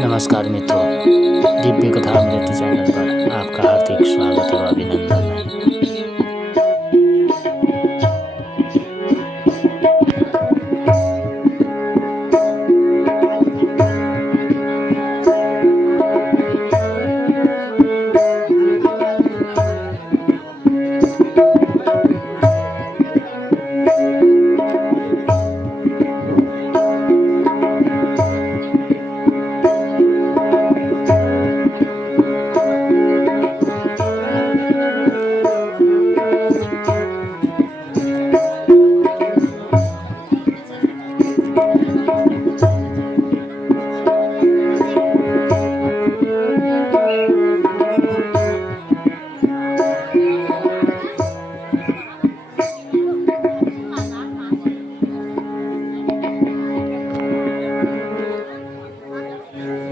नमस्कार मित्रों, दिव्य कथा अमृत चैनल पर आपका हार्दिक स्वागत और अभिनंदन है।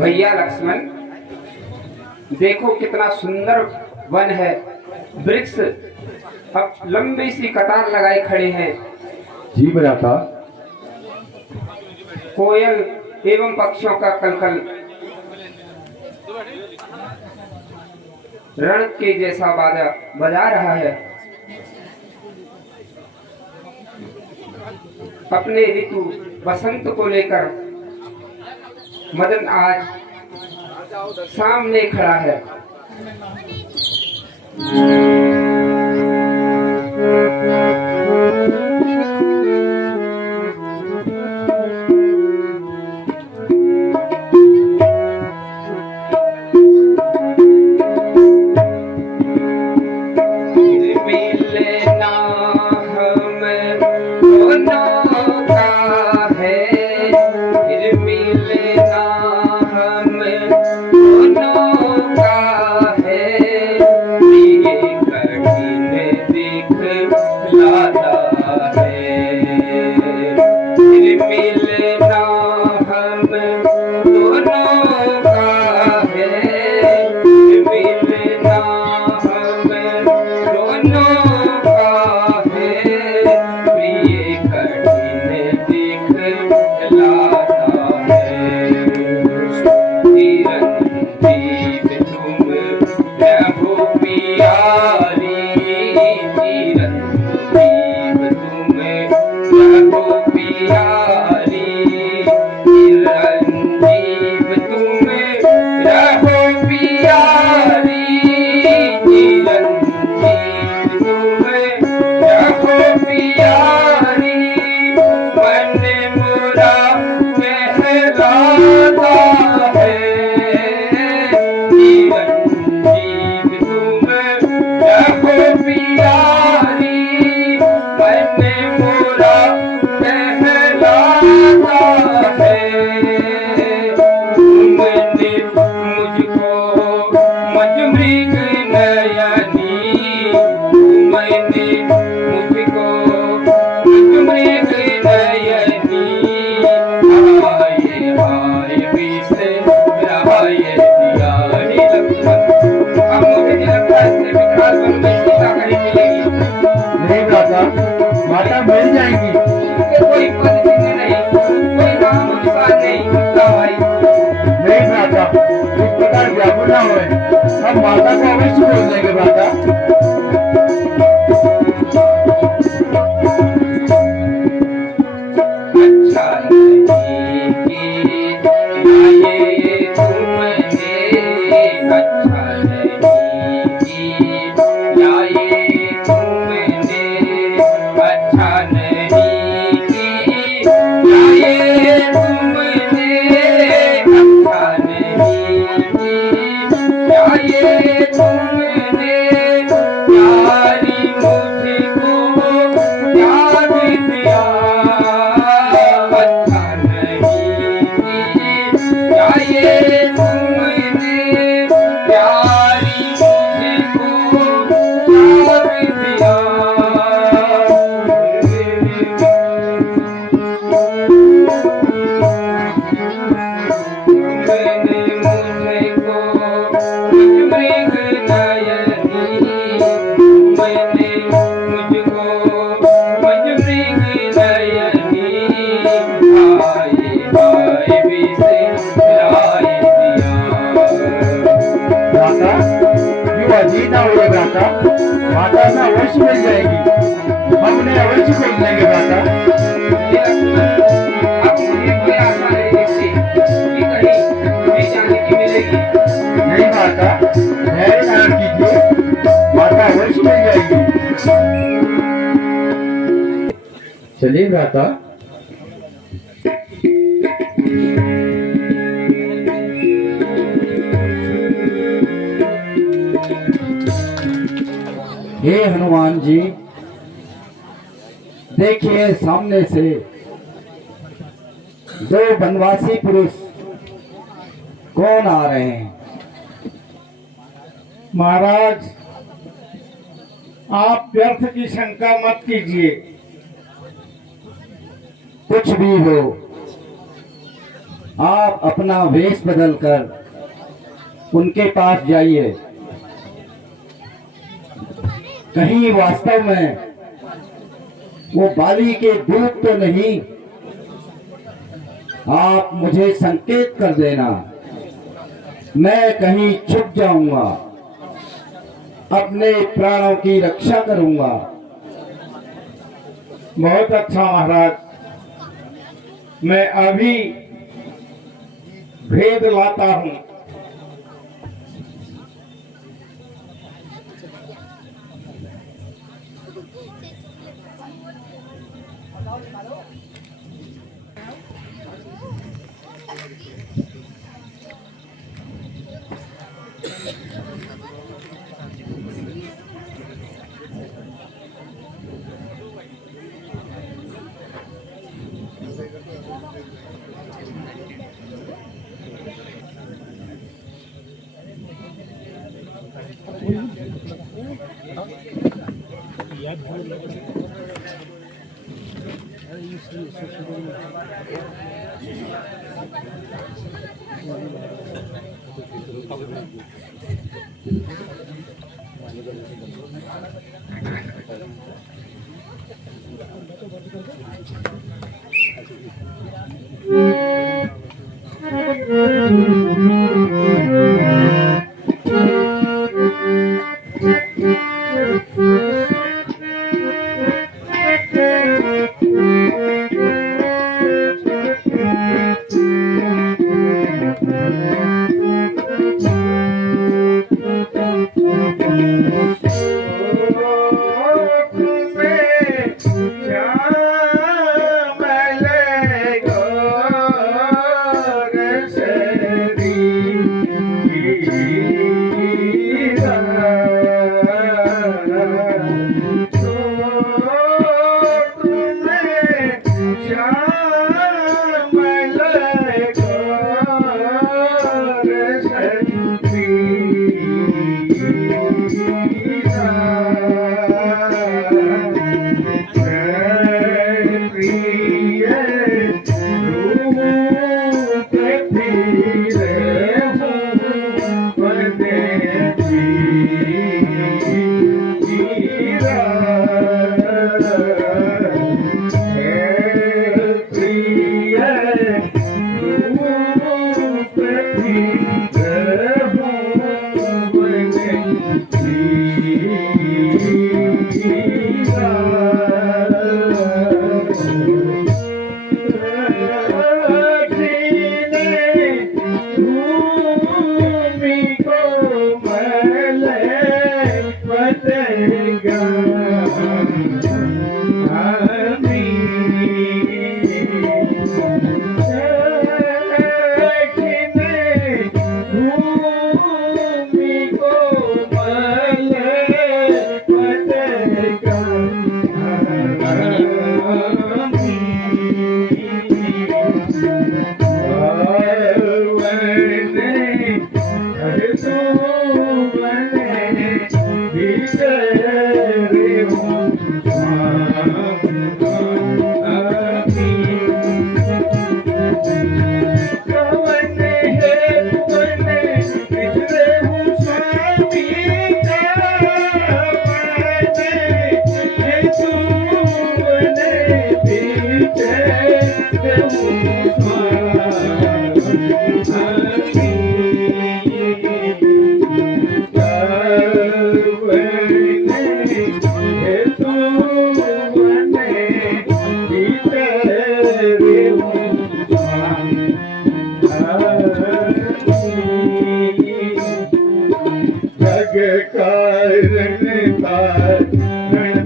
भैया लक्ष्मण, देखो कितना सुंदर वन है। वृक्ष अब लंबी सी कतार लगाए खड़े हैं। जी भ्राता। कोयल एवं पक्षियों का कलकल रण के जैसा बाजा बजा रहा है। अपने ऋतु बसंत को लेकर मदन आज सामने खड़ा है। माता मिल जाएंगी। कोई पद नहीं, कोई नाम निशान नहीं होता भाई। नहीं भ्राता, इस प्रकार व्याकुल न होए, हम माता को अवश्य बोल देंगे भ्राता। अजीब ना हुए माता, माता ना अवश्य मिल जाएगी, हमने अवश्य खोल देंगे माता। ये लक्ष्मण, अब मुझे कोई आशा नहीं दिखती कि कहीं हमें जाने की मिलेगी। नहीं माता, धैर्य धारण कीजिए, माता अवश्य मिल जाएगी। चलिए माता। हे हनुमान जी, देखिए सामने से दो वनवासी पुरुष कौन आ रहे हैं। महाराज, आप व्यर्थ की शंका मत कीजिए। कुछ भी हो, आप अपना वेश बदलकर उनके पास जाइए। कहीं वास्तव में वो बाली के दूत तो नहीं। आप मुझे संकेत कर देना, मैं कहीं छुप जाऊंगा, अपने प्राणों की रक्षा करूंगा। बहुत अच्छा महाराज, मैं अभी भेद लाता हूं। He said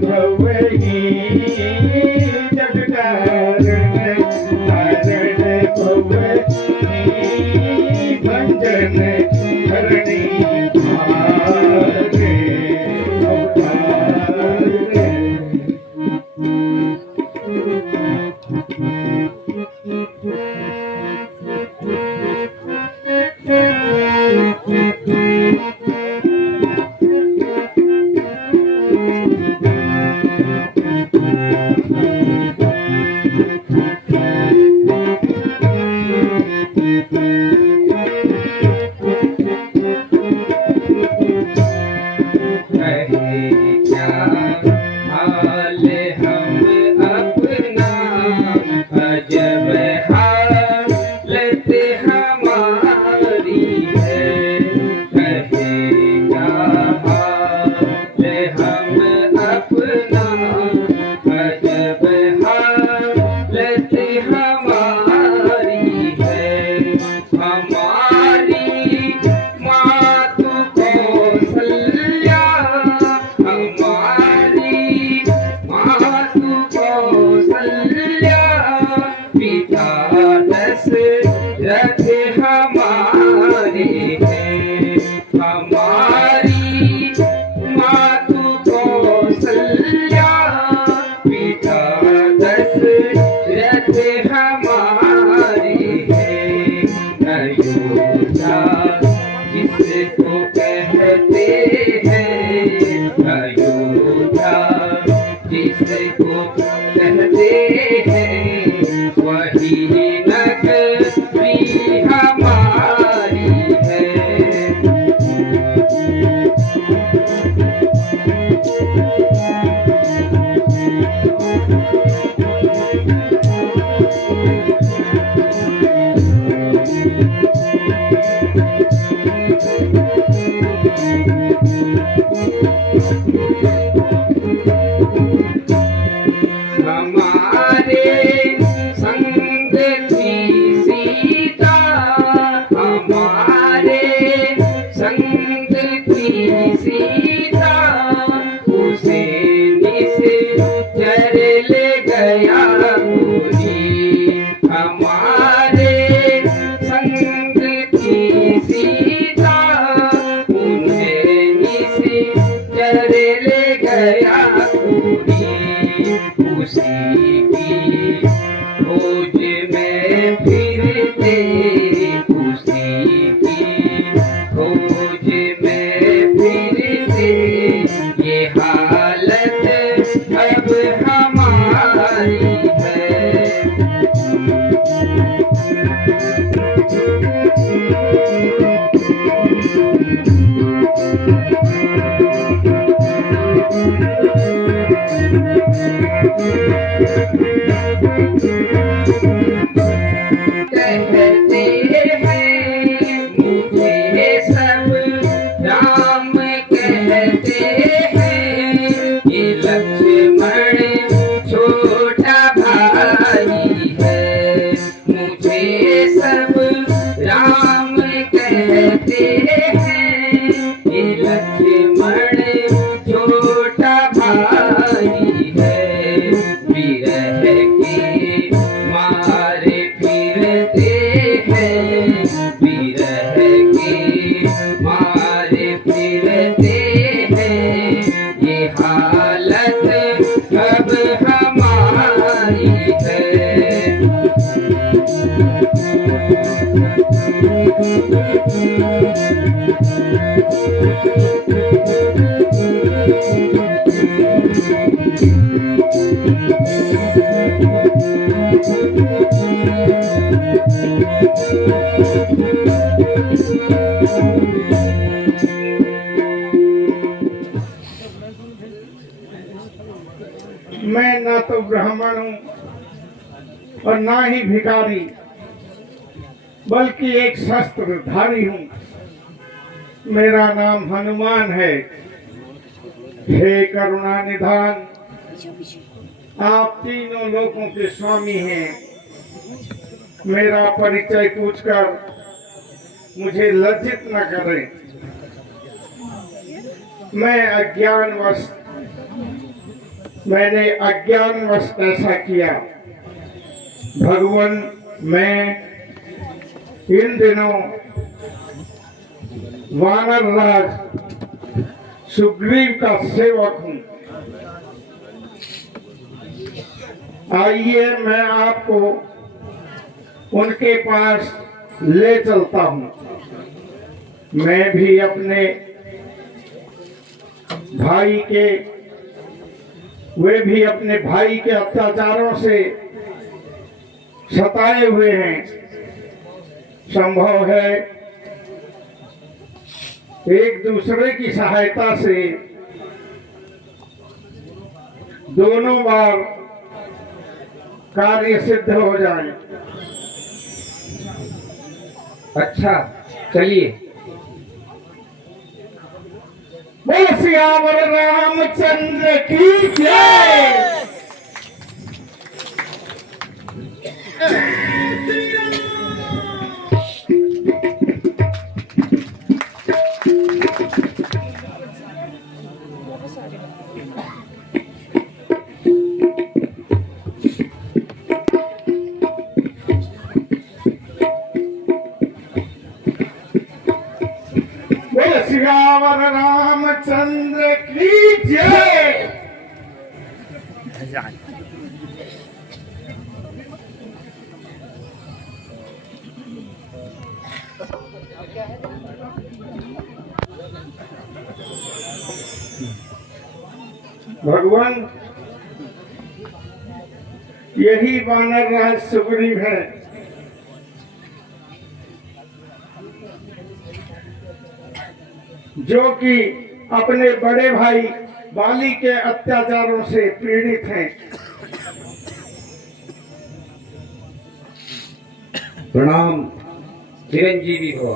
भवई जग कारण भवई भंजन धरणी भारे अवतारे। मैं ना तो ब्राह्मण हूँ और ना ही भिखारी, बल्कि एक शस्त्रधारी हूँ। मेरा नाम हनुमान है। हे करुणा निधान, आप तीनों लोकों के स्वामी हैं। मेरा परिचय पूछकर मुझे लज्जित न करें। मैं अज्ञानवश मैंने अज्ञानवश ऐसा किया। भगवान, मैं इन दिनों वानर राज सुग्रीव का सेवक हूं। आइए मैं आपको उनके पास ले चलता हूं। मैं भी अपने भाई के वे भी अपने भाई के अत्याचारों से सताए हुए हैं। संभव है एक दूसरे की सहायता से दोनों बार कार्य सिद्ध हो जाए। अच्छा, चलिए। बोल सियावर रामचंद्र की जय। बोल सियावर रामचंद्र की जय। भगवान, यही वानर राज सुग्रीव है। जो कि अपने बड़े भाई बाली के अत्याचारों से पीड़ित हैं। प्रणाम। चिरंजीवी हो।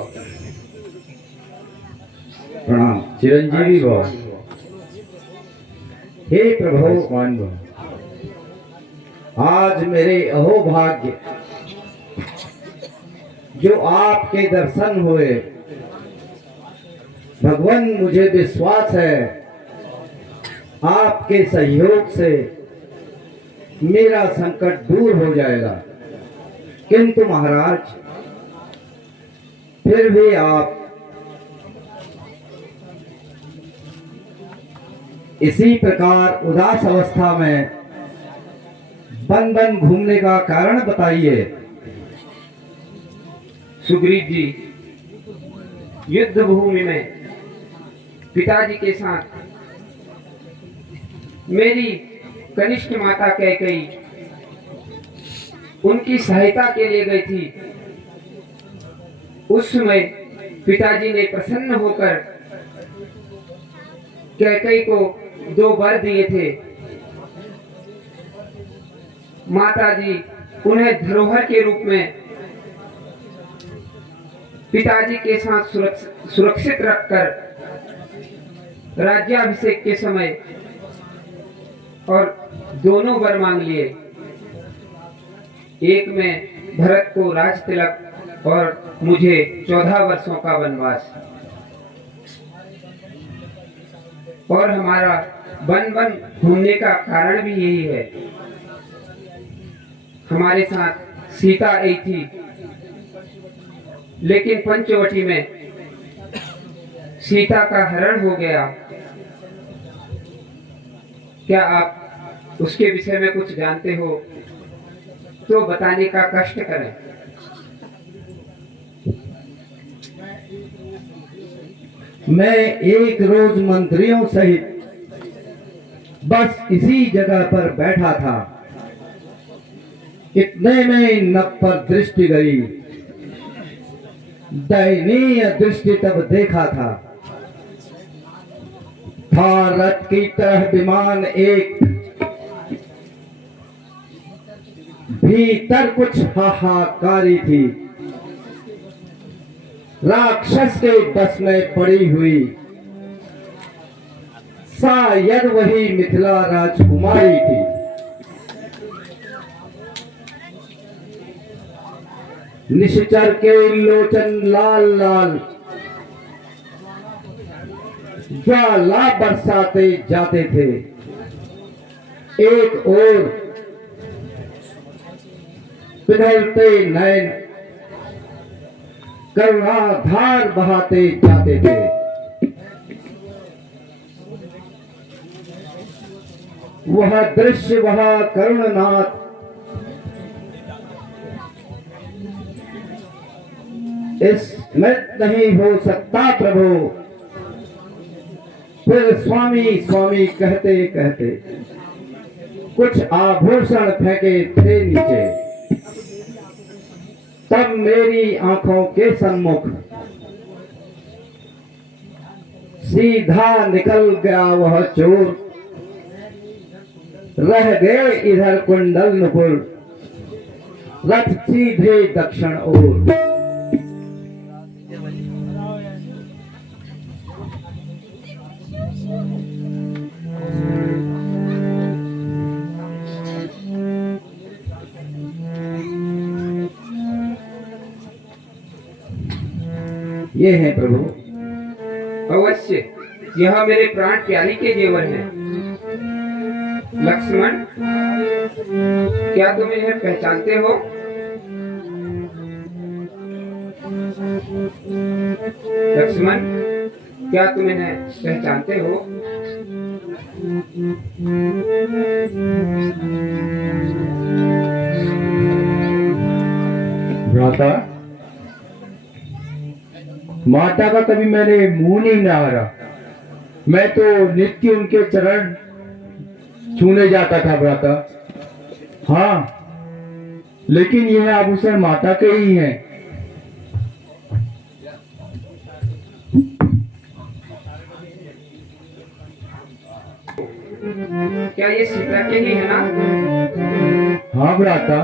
प्रणाम। चिरंजीवी भव। हे प्रभु, आज मेरे अहोभाग्य जो आपके दर्शन हुए। भगवान, मुझे विश्वास है आपके सहयोग से मेरा संकट दूर हो जाएगा। किंतु महाराज, फिर भी आप इसी प्रकार उदास अवस्था में वन वन घूमने का कारण बताइए। सुग्रीव जी, युद्ध भूमि में पिताजी के साथ मेरी कनिष्ठ माता कैकेयी उनकी सहायता के लिए गई थी। उस समय पिताजी ने प्रसन्न होकर कैकेयी को 2 वर दिए थे। माताजी उन्हें धरोहर के रूप में पिताजी के साथ सुरक्षित रखकर राज्याभिषेक के समय और दोनों वर मांग लिए। एक में भरत को राज तिलक और मुझे 14 वर्षों का वनवास। और हमारा वन वन घूमने का कारण भी यही है। हमारे साथ सीता आई थी, लेकिन पंचवटी में सीता का हरण हो गया। क्या आप उसके विषय में कुछ जानते हो तो बताने का कष्ट करें। मैं एक रोज मंत्रियों सहित बस इसी जगह पर बैठा था। इतने में नभ पर दृष्टि गई। दयनीय दृष्टि तब देखा था रथ की तरह विमान एक, भीतर कुछ हाहाकारी थी। राक्षस के बस में पड़ी हुई, शायद वही मिथिला राजकुमारी थी। निश्चर के लोचन लाल लाल ज्वाला बरसाते जाते थे। एक ओर पिघलते नैन करुणाधार बहाते जाते थे। वह दृश्य, वह करुणनाथ स्मृत नहीं हो सकता प्रभु। फिर स्वामी स्वामी कहते कहते कुछ आभूषण फेंके थे नीचे। तब मेरी आंखों के सम्मुख सीधा निकल गया वह चोर। रह गए इधर कुंडल नुपुर, रथ सीधे दक्षिण ओर। ये है प्रभु। अवश्य, यह मेरे प्राण प्यारी के जेवर हैं। लक्ष्मण, क्या तुम इन्हें पहचानते हो? लक्ष्मण, क्या तुम इन्हें पहचानते हो? भ्राता, माता का कभी मैंने मुंह नहीं नारा। मैं तो नित्य उनके चरण छूने जाता था भ्राता। हाँ, लेकिन यह आभूषण माता के ही हैं। क्या ये सीता के ही है ना? हाँ भ्राता।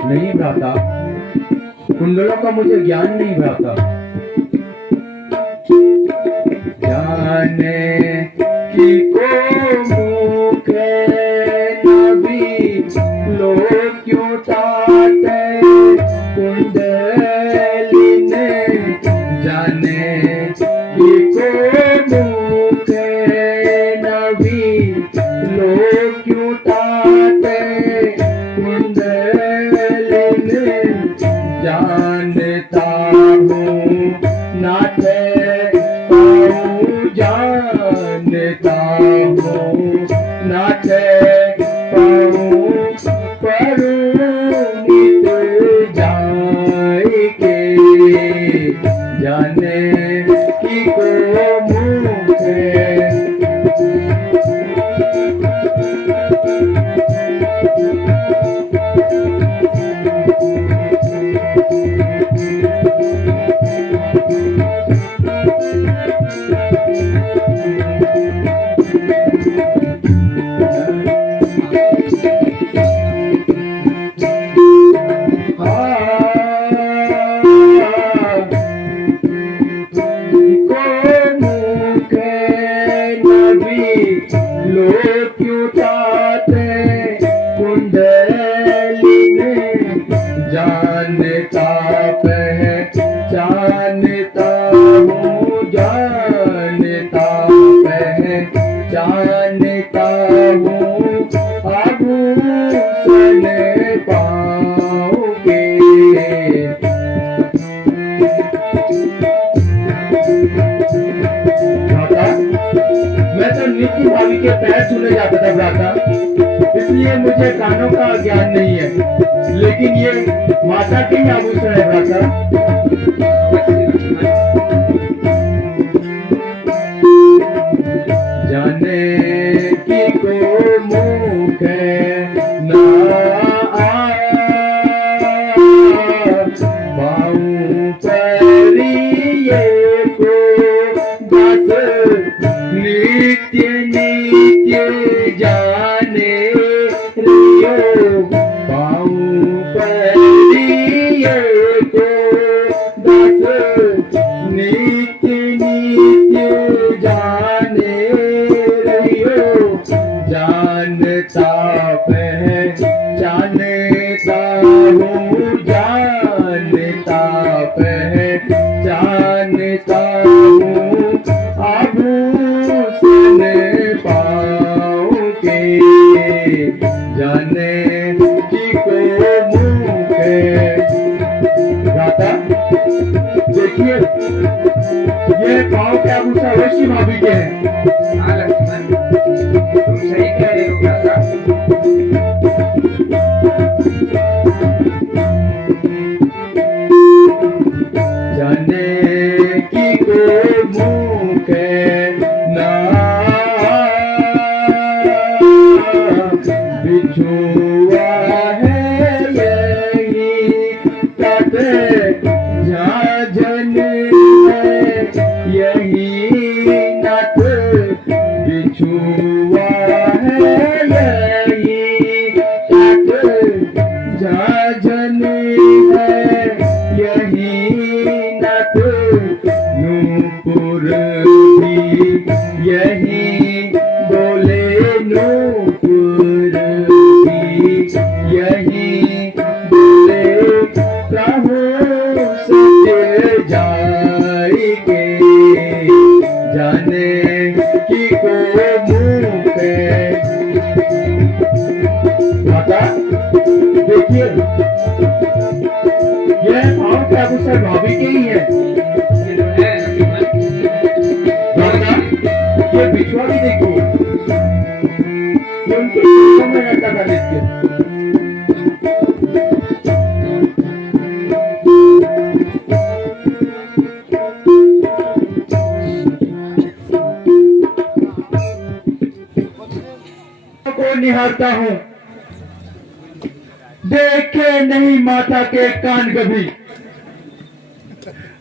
नहीं भ्राता, कुंडलों का मुझे ज्ञान नहीं भ्राता। जाने की को मुखे नबी लोग क्यों ताते कुंडली ने। जाने की को मुखे नबी लोग क्यों ताते जानता हूँ नाथ पाऊँ, जानता हूँ नाथ पाऊँ, परुणित जाए के जाने की को मुझे। लोग क्यों चाहते कुंडली ने। जानता पहचानता हूँ, जानता पहचानता हूँ, आभूषण पाओगे। मैं तो नित्य भाभी के पैर छूने जाता था भ्राता, इसलिए मुझे कानों का ज्ञान नहीं है। लेकिन ये माता के ही आभूषण है भ्राता। जाने की को मुख ना पाऊं परिये को बस नित्य नित्य जाने रियो। पाऊं परिये को बस नित्य नित्य जाने जाने की को मुँह के। दाता देखिए, ये पाँव के आभूषण अवश्य भाभी के हैं। हाँ लक्ष्मण, तुम सही कह रहे हो भ्राता। जाने की को मुँह के ना बिछुआ है यही तट झांझन है यही नट बिछुआ है यही तट झांझन है यही नट नूपुर भी यही बोले नूपुर भी यही बोले प्रभु सत्य जाएंगे जाने की को मुँह के। माता देखिए, यह पाँव के आभूषण भाभी के ही है। ये तो है लक्ष्मण। माता ये बिछुआ भी देखिए, ये उनके पैरों में रहता था नित्य। को निहारता हूँ, देखे नहीं माता के कान कभी।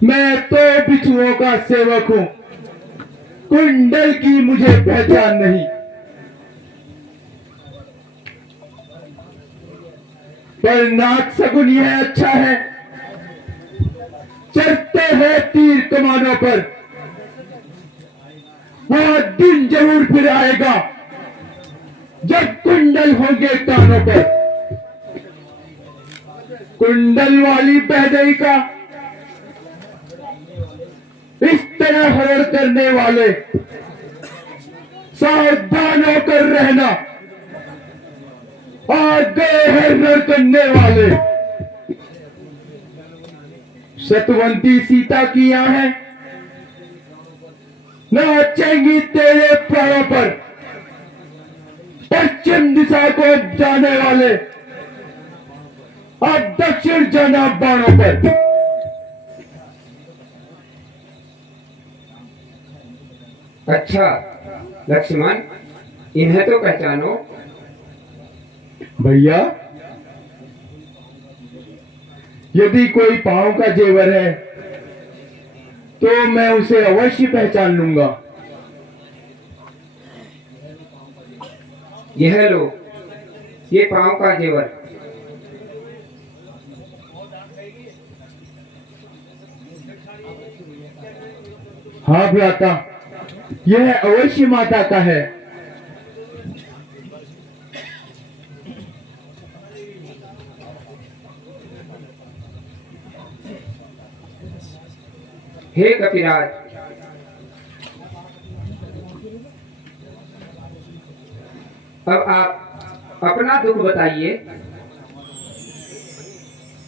मैं तो बिछुओं का सेवक हूँ, कुंडल की मुझे पहचान नहीं। पर नाथ सगुन यह अच्छा है, चढ़ते हैं तीर कमानों पर, वह दिन जरूर फिर आएगा जब कुंडल होंगे कानों पर। कुंडल वाली बहदई का इस तरह हरण करने वाले सावधान होकर रहना, आ गए हैं रण करने वाले। सतवंती सीता की आहें नाचेंगी तेरे प्राणों पर, पश्चिम दिशा को जाने वाले अब दक्षिण जाना बाणों पर। अच्छा लक्ष्मण, इन्हें तो पहचानो। भैया, यदि कोई पांव का जेवर है तो मैं उसे अवश्य पहचान लूंगा। यह लो, ये पाँव का जेवर। हाँ भ्राता, यह अवश्य माता का है। हे कपिराज, अब आप अपना दुख बताइए।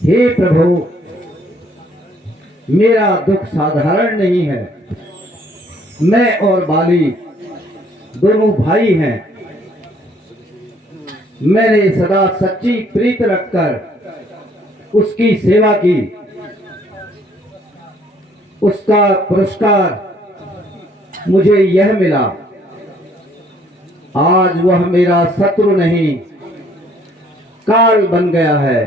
हे प्रभु, मेरा दुख साधारण नहीं है। मैं और बाली दोनों भाई हैं। मैंने सदा सच्ची प्रीत रखकर उसकी सेवा की। उसका पुरस्कार मुझे यह मिला। आज वह मेरा शत्रु नहीं, काल बन गया है।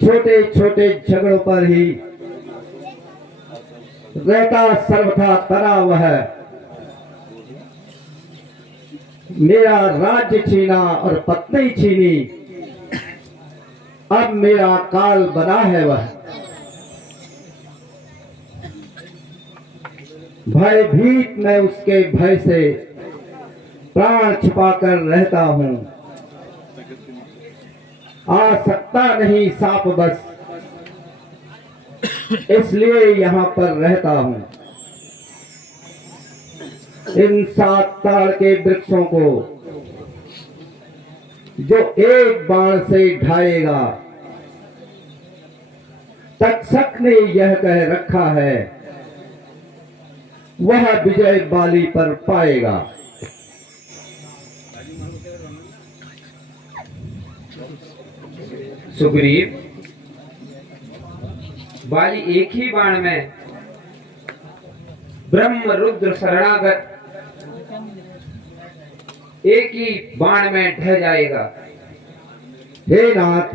छोटे छोटे झगड़ों पर ही रहता सर्वथा तना वह। मेरा राज्य छीना और पत्नी छीनी, अब मेरा काल बना है वह। भयभीत मैं उसके भय से प्राण छिपाकर रहता हूं। आ सकता नहीं सांप बस, इसलिए यहां पर रहता हूं। इन 7 ताड़ के वृक्षों को जो एक बाण से ढाएगा, तक्षक ने यह कह रखा है, वह विजय बाली पर पाएगा। सुग्रीव, बाली एक ही बाण में ब्रह्म रुद्र शरणागत एक ही बाण में ढह जाएगा। हे नाथ,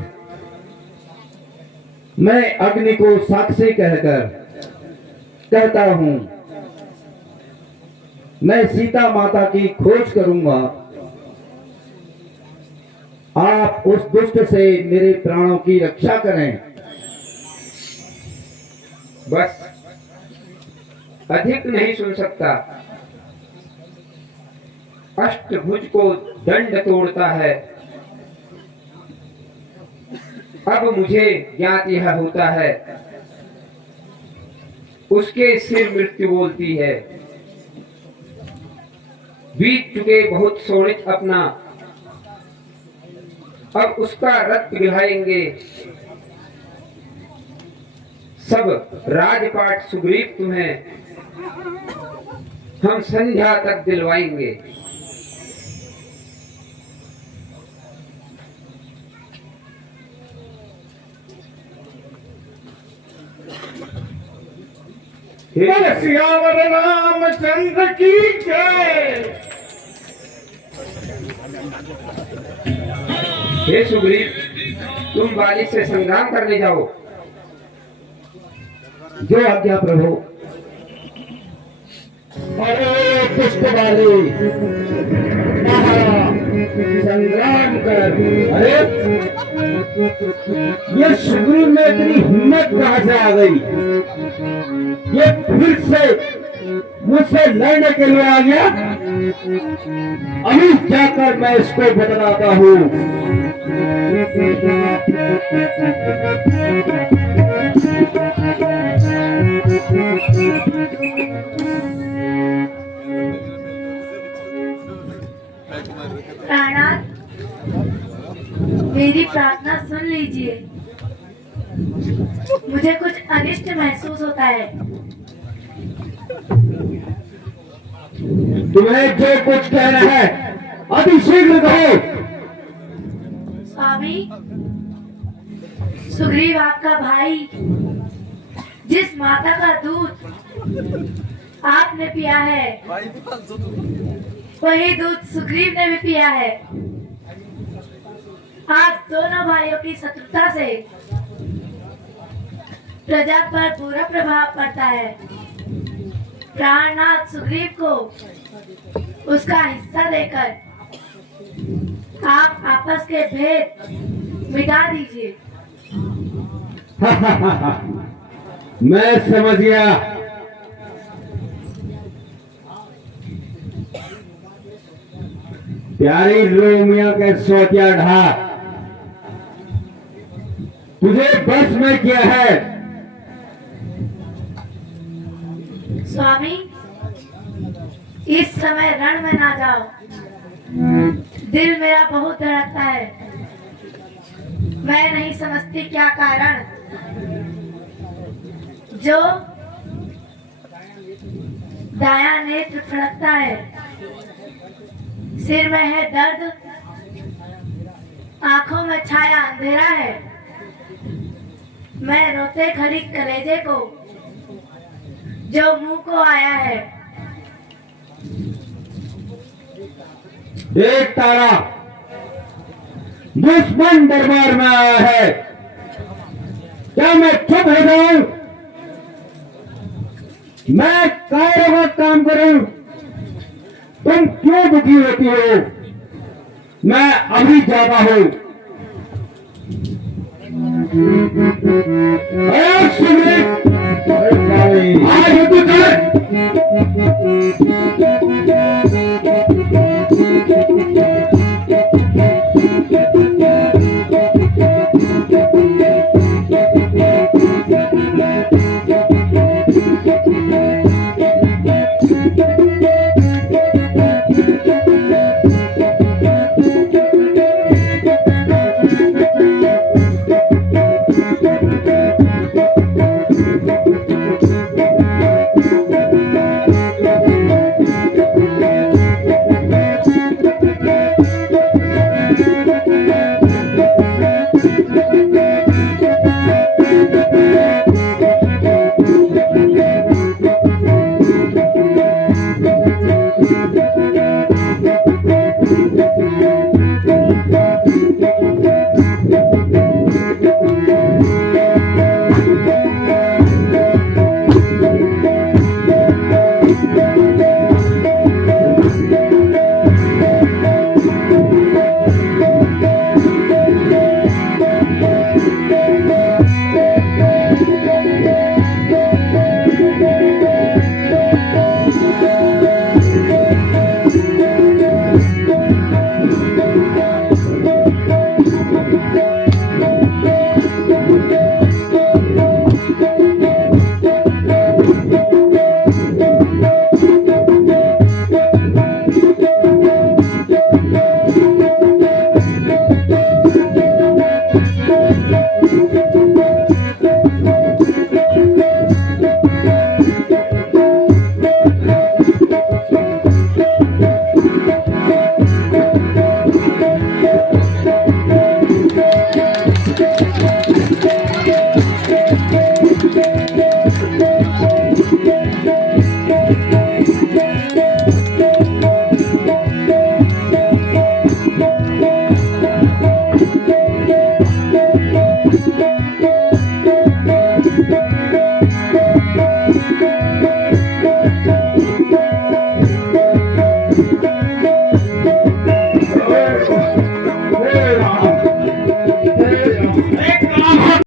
मैं अग्नि को साक्षी कहकर कहता हूं, मैं सीता माता की खोज करूंगा। आप उस दुष्ट से मेरे प्राणों की रक्षा करें। बस, अधिक नहीं सुन सकता। अष्टभुज को दंड तोड़ता है। अब मुझे ज्ञात यह होता है, उसके सिर मृत्यु बोलती है। बीत चुके बहुत शोणित अपना, अब उसका रक्त गिलाएंगे। सब राजपाट सुग्रीव तुम्हें हम संध्या तक दिलवाएंगे। सियावर रामचंद्र की जय। हे सुग्रीव, तुम बाली से संग्राम करने जाओ। जो आज्ञा प्रभु। अरे पुष्प वाले, संग्राम कर। अरे ये सुग्रीव में इतनी हिम्मत कहां से आ गई? ये फिर से मुझसे लड़ने के लिए आ गया। अभी जाकर मैं इसको बतलाता हूँ। प्राणनाथ, मेरी प्रार्थना सुन लीजिए। मुझे कुछ अनिष्ट महसूस होता है। तुम्हें जो कुछ कहना है अति शीघ्र कहो। स्वामी, सुग्रीव आपका भाई, जिस माता का दूध आपने पिया है, वही दूध सुग्रीव ने भी पिया है। आप दोनों भाइयों की शत्रुता से प्रजा पर बुरा प्रभाव पड़ता है। प्राणनाथ सुग्रीव को उसका हिस्सा देकर आप आपस के भेद मिटा दीजिए। मैं समझ गया। प्यारी रोमिया के सोतिया ढा, तुझे बस में किया है। स्वामी, इस समय रण में ना जाओ। दिल मेरा बहुत धड़कता है। मैं नहीं समझती क्या कारण, जो दाया नेत्र फड़कता है, सिर में है दर्द, आंखों में छाया अंधेरा है। मैं रोते खड़ी कलेजे को जो मुंह को आया है। एक तारा दुश्मन दरबार में आया है, क्या मैं चुप हो जाऊं? मैं कार्य का काम करूं? तुम क्यों दुखी होती हो? मैं अभी जाता हूं। आज युद्ध कर।